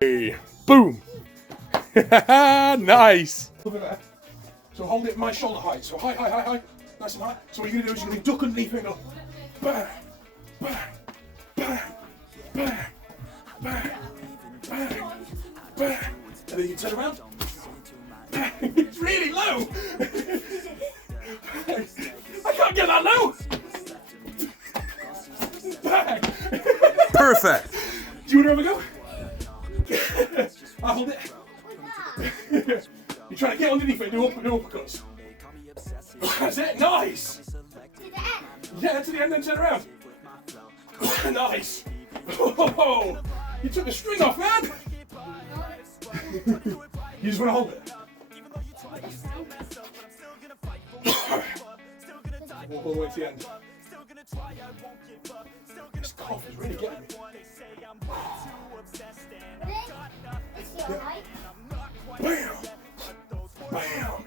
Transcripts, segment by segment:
Hey, boom. Nice. A little bit better. So hold it my shoulder height. So high. Nice and high. So what you're going to do is you're going to duck underneath it and go bang, bang, bang, bang, bang, bang, bang. And then you turn around. It's really low. I can't get that low. Bang. Perfect. Do you want to have a go? I'll hold it. You're trying to get underneath it and do uppercuts. That's it. Nice. Yeah, to the end and turn around. Nice. Oh, you took the string off, man. You just want to hold it. Walk all the way to the end. This cough is really getting me. Yeah. Bam! Bam! Bam!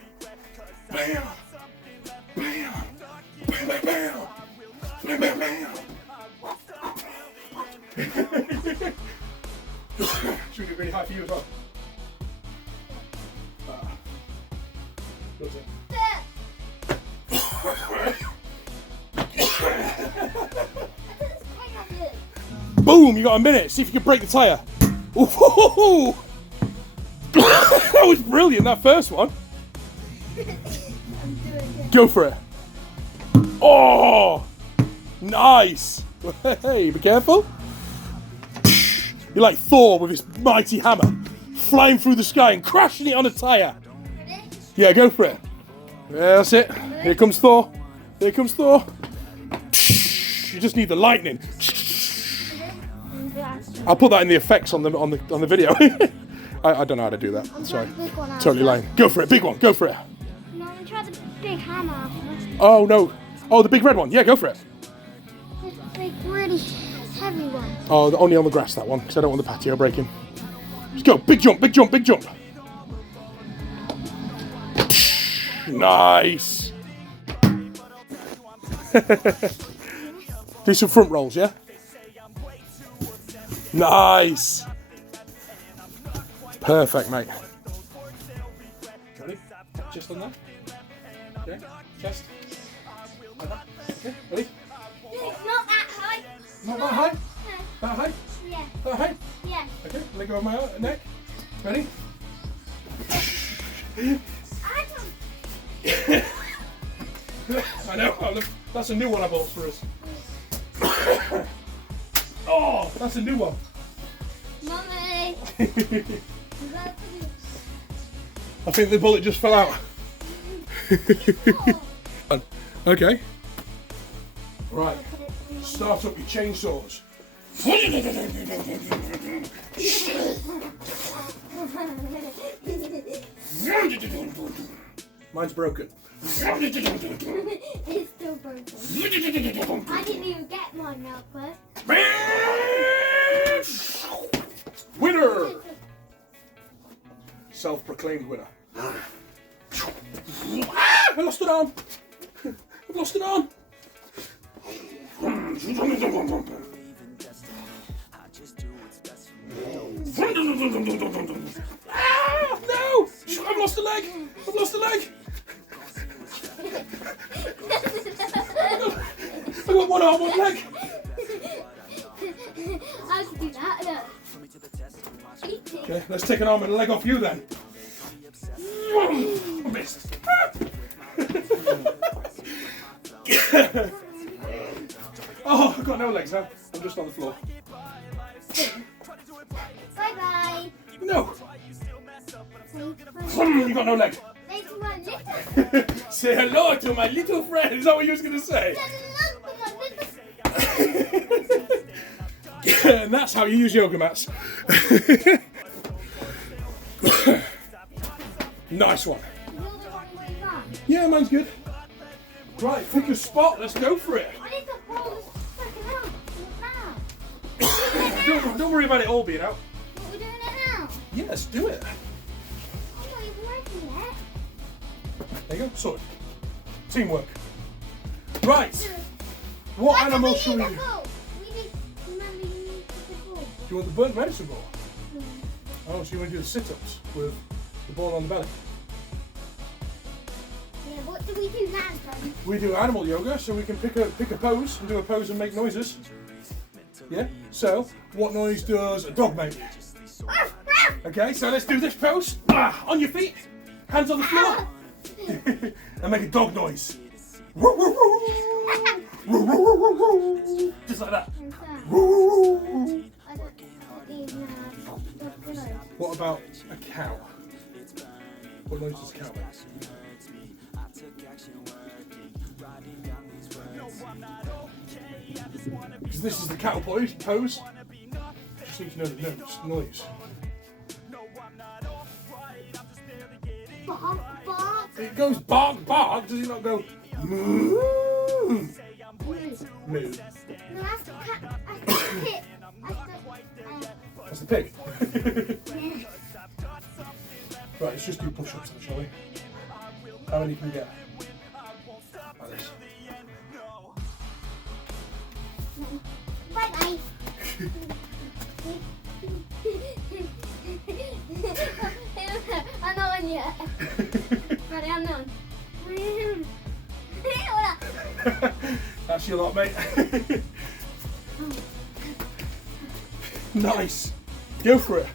Bam! Bam! Bam! Bam! Bam! Bam! Bam! Should we do it really high for you as well? Does it? Boom! You got a minute. See if you can break the tyre. Ooh. That was brilliant. That first one. Go for it. Oh, nice. Hey, be careful. You're like Thor with his mighty hammer, flying through the sky and crashing it on a tyre. Yeah, go for it. Yeah, that's it. Here comes Thor. Here comes Thor. You just need the lightning. I'll put that in the effects on the video. I don't know how to do that. Sorry. Totally lying. Go for it. Big one. Go for it. No, I'm trying the big hammer. Oh no. Oh, the big red one. Yeah, go for it. It's like really heavy one. Oh, only on the grass, that one, because I don't want the patio breaking. Let's go. Big jump. Big jump. Big jump. Nice. Do some front rolls, yeah? Nice. Perfect, mate. Ready? Just on that. Okay. Chest. Like that. Okay. Ready? Not that high. Not that high? No. That high? Yeah. That high? Yeah. Okay. Let go of my neck. Ready? I know. That's a new one I bought for us. Oh, that's a new one. Mummy. I think the bullet just fell out. Okay. Right. Start up your chainsaws. Mine's broken. It's still broken. I didn't even get mine now, but. Winner! Self-proclaimed winner. I lost an arm. I've lost an arm. Ah, no! I've lost a leg. I've lost a leg. I got one arm, one leg. I can do that, look. Okay, let's take an arm and a leg off you then. I missed. Oh, I've got no legs now. I'm just on the floor. Bye bye. No. You got no leg. Say hello to my little friend. Is that what you was going to say? And that's how you use yoga mats. Nice one. Yeah, mine's good. Right, pick a spot. Let's go for it. I need to pull this fucking out. Don't worry about it all being out. We're doing it now. Yeah, let's do it. I'm not even working yet. There you go. Sorted. Teamwork. Right. What animal should we do? Do you want the burnt medicine ball? Oh, so you want to do the sit-ups with the ball on the belly? Yeah, what do we do now, then? We do animal yoga, so we can pick a pose and do a pose and make noises. Yeah. So, what noise does a dog make? Okay, so let's do this pose. On your feet, hands on the floor, and make a dog noise. Just like that. What about a cow? What noise does a cow make? Because this is the cattle pose. Just need to know the noise. Bark, bark. It goes bark, bark. Does it not go moo? Moo. No, that's the cat. That's the pig. That's the pig. Yeah. Right, let's just do push-ups then, shall we? How many can we get? Like this. Bye-bye. I'm not on yet. Ready, I'm on. That's your lot, mate. Nice. Go for it.